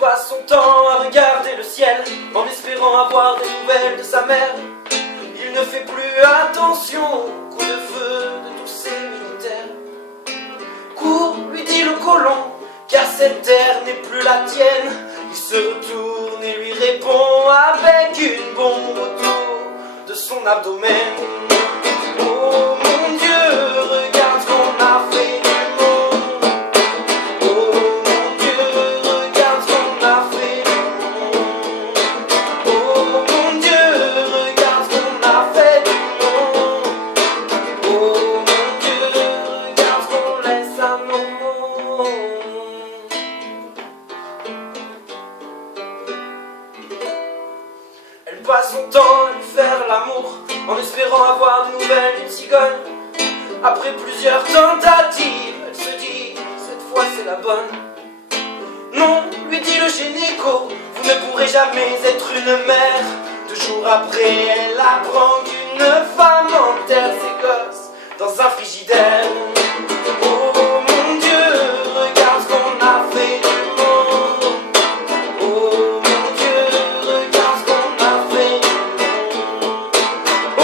passe son temps à regarder le ciel en espérant avoir des nouvelles de sa mère. Il ne fait plus attention aux coups de feu de tous ces militaires. Cours, lui dit le colon, car cette terre n'est plus la tienne. Il se retourne et lui répond avec une bombe autour de son abdomen. Oh mon Dieu, regarde ce qu'on a fait du monde. Oh mon Dieu, regarde ce qu'on a fait du monde. Oh mon Dieu, regarde ce qu'on a fait du monde. Oh mon Dieu, regarde ce qu'on laisse à nos mondes. Elle passe son temps à lui faire l'amour en espérant avoir de nouvelles d'une cigogne. Après plusieurs tentatives, elle se dit, cette fois c'est la bonne. Non, lui dit le gynéco, vous ne pourrez jamais être une mère. 2 jours après, elle apprend qu'une femme enterre ses gosses dans un frigidaire. Oh mon Dieu, regarde ce qu'on a fait du monde. Oh mon Dieu, regarde ce qu'on a fait du monde. Oh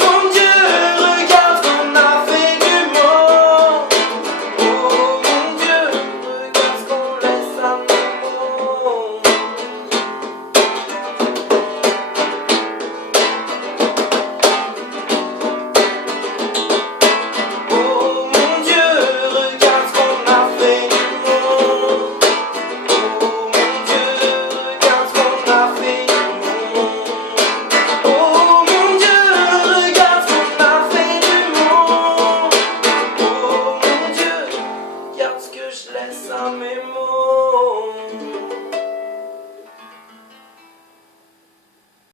mon Dieu, regarde ce qu'on a fait du monde. Oh mon Dieu, regarde ce qu'on laisse à nos mondes. Oh mon Dieu, regarde ce qu'on a fait du monde. Oh mon Dieu, regarde ce qu'on a fait du monde. Oh mon Dieu, regarde ce qu'on a fait du monde. Oh mon Dieu, regarde ce que je laisse à mes mots.